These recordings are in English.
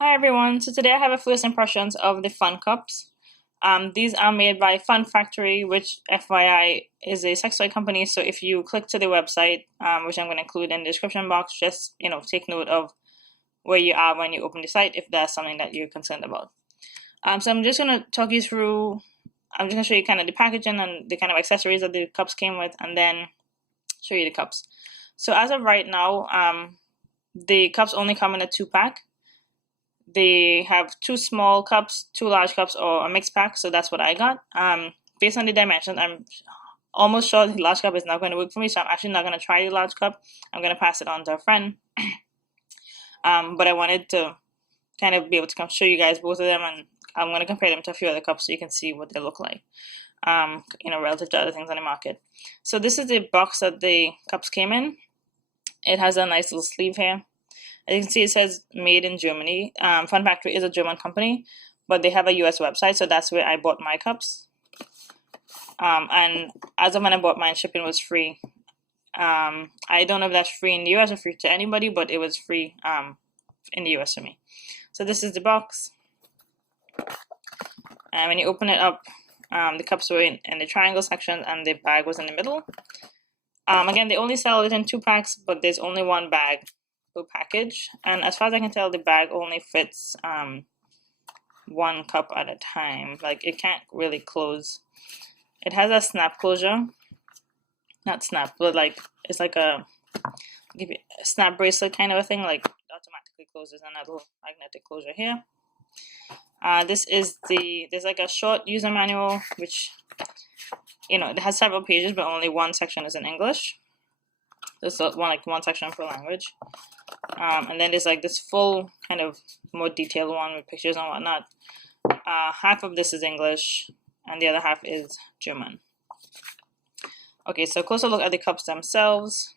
Hi everyone, so today I have a first impressions of the Fun Cups. These are made by Fun Factory, which FYI is a sex toy company. So if you click to the website, which I'm going to include in the description box, just take note of where you are when you open the site if that's something that you're concerned about. So I'm just going to talk you through. I'm just going to show you kind of the packaging and the kind of accessories that the cups came with, and then show you the cups. So as of right now, the cups only come in a 2-pack. They have 2 small cups, 2 large cups, or a mixed pack. So that's what I got. Based on the dimensions, I'm almost sure the large cup is not going to work for me. So I'm actually not going to try the large cup. I'm going to pass it on to a friend. But I wanted to kind of be able to come show you guys both of them, and I'm going to compare them to a few other cups so you can see what they look like, relative to other things on the market. So this is the box that the cups came in. It has a nice little sleeve here. As you can see, it says made in Germany. Fun Factory is a German company, but they have a US website, so that's where I bought my cups. And as of when I bought mine, shipping was free. I don't know if that's free in the US or free to anybody, but it was free in the US for me. So this is the box. And when you open it up, the cups were in the triangle section and the bag was in the middle. Again, they only sell it in 2 packs, but there's only 1 bag per package. And as far as I can tell, the bag only fits 1 cup at a time. Like, it can't really close. It has a snap closure. Not snap, but like, it's like a snap bracelet kind of a thing. Like, it automatically closes, and a little magnetic closure here. There's like a short user manual, which, it has several pages, but only one section is in English. There's one section per language. And then there's like this full kind of more detailed one with pictures and whatnot. Half of this is English, and the other half is German. Okay, so closer look at the cups themselves.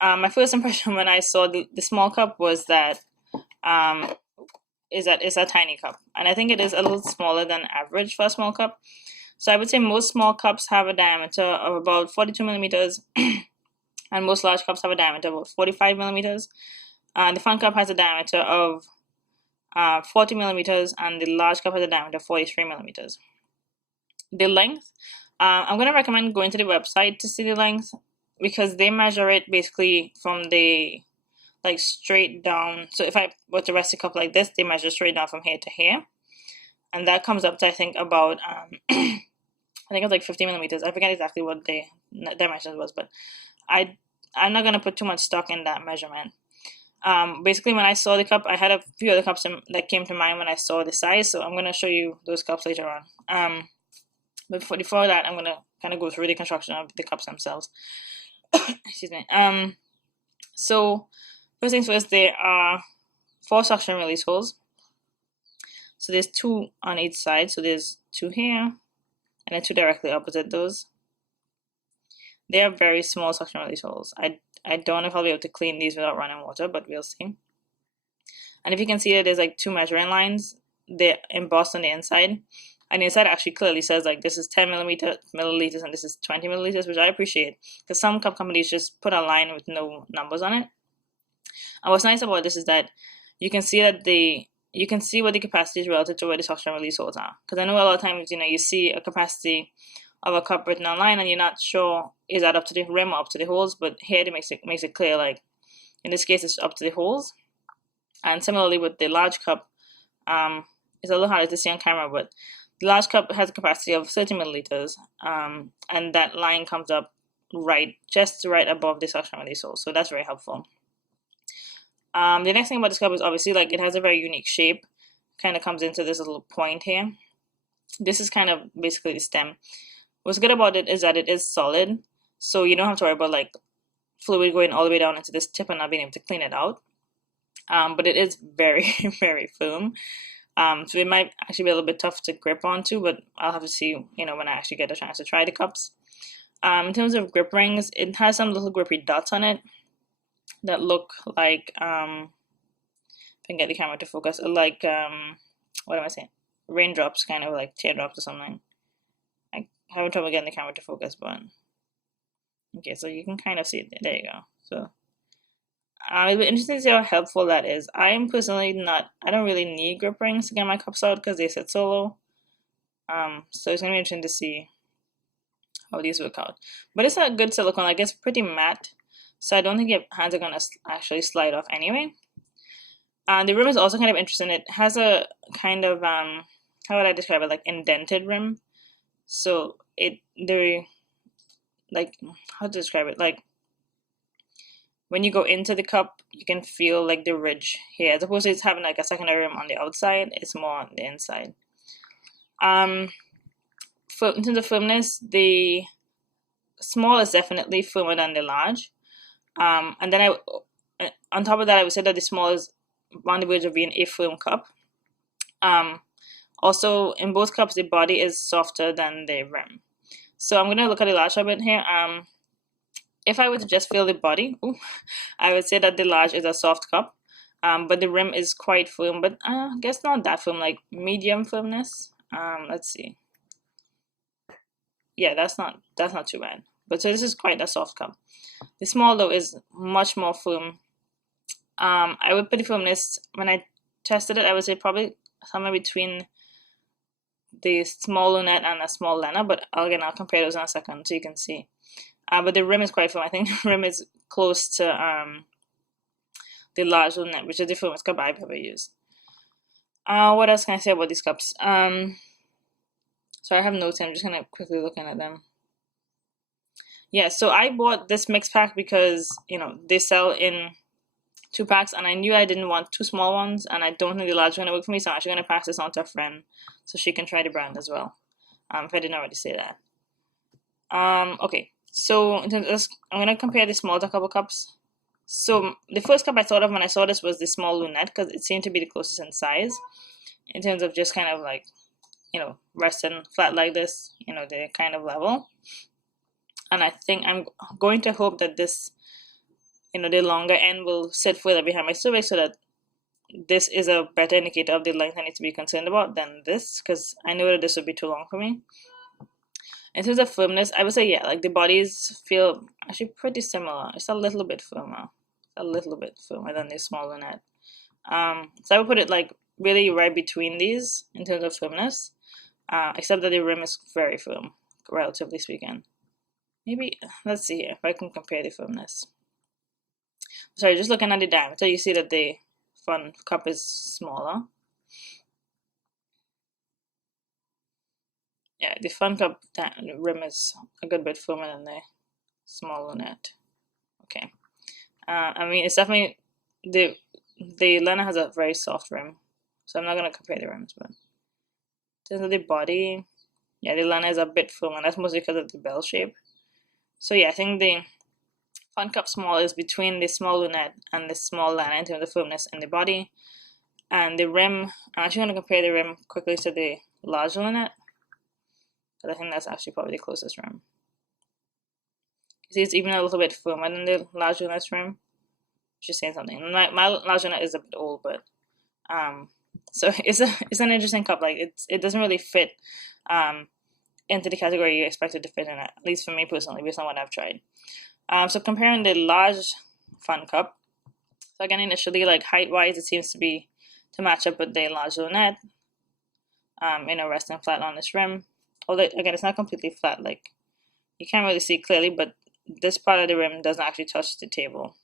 My first impression when I saw the small cup was that it's a tiny cup, and I think it is a little smaller than average for a small cup. So I would say most small cups have a diameter of about 42 millimeters, and most large cups have a diameter of about 45 millimeters. The Fun Cup has a diameter of 40 millimeters, and the large cup has a diameter of 43 millimeters. The length, I'm going to recommend going to the website to see the length, because they measure it basically from the straight down. So if I were to rest a cup like this, they measure straight down from here to here, and that comes up to I think about I think it was like 50 millimeters. I forget exactly what the dimensions was, but I'm not gonna put too much stock in that measurement. Basically, when I saw the cup, I had a few other cups that came to mind when I saw the size, so I'm gonna show you those cups later on. But before that, I'm gonna kind of go through the construction of the cups themselves. Excuse me. So first things first, there are 4 suction release holes. So there's 2 on each side. So there's 2 here, and then 2 directly opposite those. They are very small suction release holes. I don't know if I'll be able to clean these without running water, but we'll see. And if you can see that there's like 2 measuring lines, they're embossed on the inside. And the inside actually clearly says like this is 10 milliliters and this is 20 milliliters, which I appreciate, because some cup companies just put a line with no numbers on it. And what's nice about this is that you can see what the capacity is relative to where the suction release holes are. Because I know a lot of times, you see a capacity of a cup written online and you're not sure is that up to the rim or up to the holes, but here it makes it clear, like in this case it's up to the holes. And similarly with the large cup, it's a little harder to see on camera, but the large cup has a capacity of 30 milliliters, and that line comes up just right above the suction release hole, so that's very helpful. The next thing about this cup is obviously like it has a very unique shape. Kind of comes into this little point here. This is kind of basically the stem. What's good about it is that it is solid, so you don't have to worry about like fluid going all the way down into this tip and not being able to clean it out. But it is very, very firm. So it might actually be a little bit tough to grip onto, but I'll have to see, when I actually get a chance to try the cups. In terms of grip rings, it has some little grippy dots on it that look like, if I can get the camera to focus, like, what am I saying? Raindrops, kind of like teardrops or something. I have trouble getting the camera to focus, but okay, so you can kind of see it. There you go. So It'll be interesting to see how helpful that is. I am personally not, I don't really need grip rings to get my cups out because they sit so low. So it's gonna be interesting to see how these work out. But it's a good silicone, like it's pretty matte, so I don't think your hands are gonna actually slide off anyway. The rim is also kind of interesting. It has a kind of how would I describe it? Like indented rim. So they're like, how to describe it? Like when you go into the cup, you can feel like the ridge here, as opposed to it's having like a secondary rim on the outside. It's more on the inside. In terms of firmness, the small is definitely firmer than the large. And then on top of that, I would say that the small is on the verge of being a firm cup. Also, in both cups, the body is softer than the rim. So I'm gonna look at the large a bit here. If I were to just feel the body, I would say that the large is a soft cup, but the rim is quite firm, but I guess not that firm, like medium firmness. Let's see. Yeah, that's not too bad. But so this is quite a soft cup. The small though is much more firm. I would put the firmness, when I tested it, I would say probably somewhere between the small lunette and a small lena, but again, I'll compare those in a second so you can see. But the rim is quite firm. I think the rim is close to the large lunette, which is the firmest cup I've ever used. What else can I say about these cups? So I have notes, I'm just kind of quickly looking at them. Yeah, so I bought this mix pack because, you know, they sell in 2 packs, and I knew I didn't want 2 small ones, and I don't think the large one will work for me, so I'm actually going to pass this on to a friend so she can try the brand as well, if I didn't already say that. Okay, so in terms of this, I'm going to compare the small to a couple cups. So the first cup I thought of when I saw this was the small lunette, because it seemed to be the closest in size, in terms of just kind of like, you know, resting flat like this, you know, the kind of level. And I think I'm going to hope that this, you know, the longer end will sit further behind my cervix, so that this is a better indicator of the length I need to be concerned about than this, because I know that this would be too long for me. In terms of firmness, I would say, yeah, like the bodies feel actually pretty similar. It's a little bit firmer. A little bit firmer than the small lunette. So I would put it like really right between these in terms of firmness, except that the rim is very firm, relatively speaking. Maybe, let's see here, if I can compare the firmness. Sorry, just looking at the diameter, you see that the front cup is smaller. Yeah, the front cup rim is a good bit firmer than the small lunette. Okay. I mean, it's definitely, the Lena has a very soft rim, so I'm not going to compare the rims, but in terms of the body, yeah, the Lena is a bit firmer, and that's mostly because of the bell shape. So yeah, I think the front cup small is between the small lunette and the small Lena in terms of firmness in the body. And the rim, I'm actually going to compare the rim quickly to the large lunette, because I think that's actually probably the closest rim. You see, it's even a little bit firmer than the large lunette's rim. Just saying something. My large lunette is a bit old, but so it's an interesting cup. Like it doesn't really fit into the category you expect it to fit in, at least for me personally, based on what I've tried. So comparing the large fun cup, so again, initially, like height wise, it seems to match up with the large lunette. You know, resting flat on this rim. Although again, it's not completely flat. Like you can't really see clearly, but this part of the rim doesn't actually touch the table.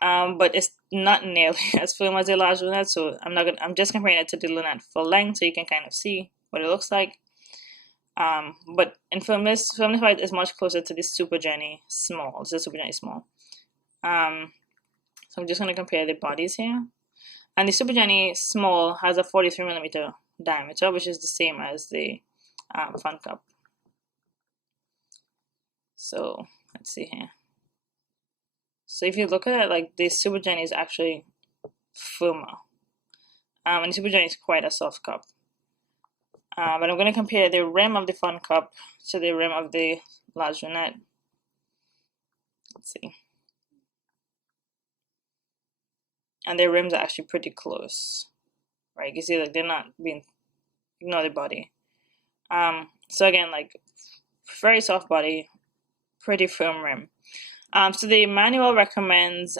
But it's not nearly as firm as the large lunette, so I'm just comparing it to the lunette full length, so you can kind of see what it looks like. But in firmness wise, is much closer to the Super Jenny small. It's the Super Jenny small. So I'm just gonna compare the bodies here, and the Super Jenny small has a 43mm diameter, which is the same as the Fun Cup. So let's see here. So if you look at it, like the Super Jenny is actually firmer, and the Super Jenny is quite a soft cup. But I'm going to compare the rim of the Fun Cup to the rim of the large lunette. Let's see. And their rims are actually pretty close, right? You see, like they're not being, ignore the body. So again, like very soft body, pretty firm rim. So the manual recommends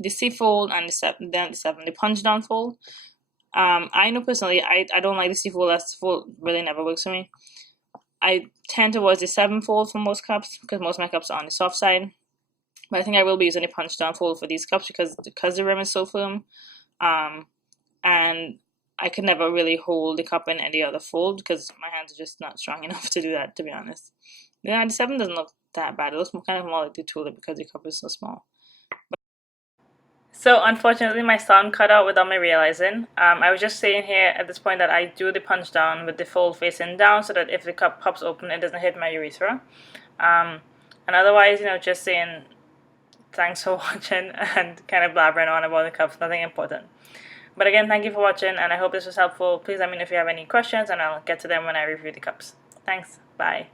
the C fold and the punch down fold. I know personally I don't like the C fold. That fold really never works for me. I tend towards the 7 fold for most cups because most of my cups are on the soft side. But I think I will be using the punch down fold for these cups because the rim is so firm. And I could never really hold the cup in any other fold because my hands are just not strong enough to do that, to be honest. The 97 doesn't look that bad. It looks kind of more like the tulip because the cup is so small. So unfortunately, my sound cut out without me realizing. I was just saying here at this point that I do the punch down with the fold facing down so that if the cup pops open, it doesn't hit my urethra. And otherwise, just saying thanks for watching and kind of blabbering on about the cups, nothing important. But again, thank you for watching, and I hope this was helpful. Please let me know if you have any questions, and I'll get to them when I review the cups. Thanks. Bye.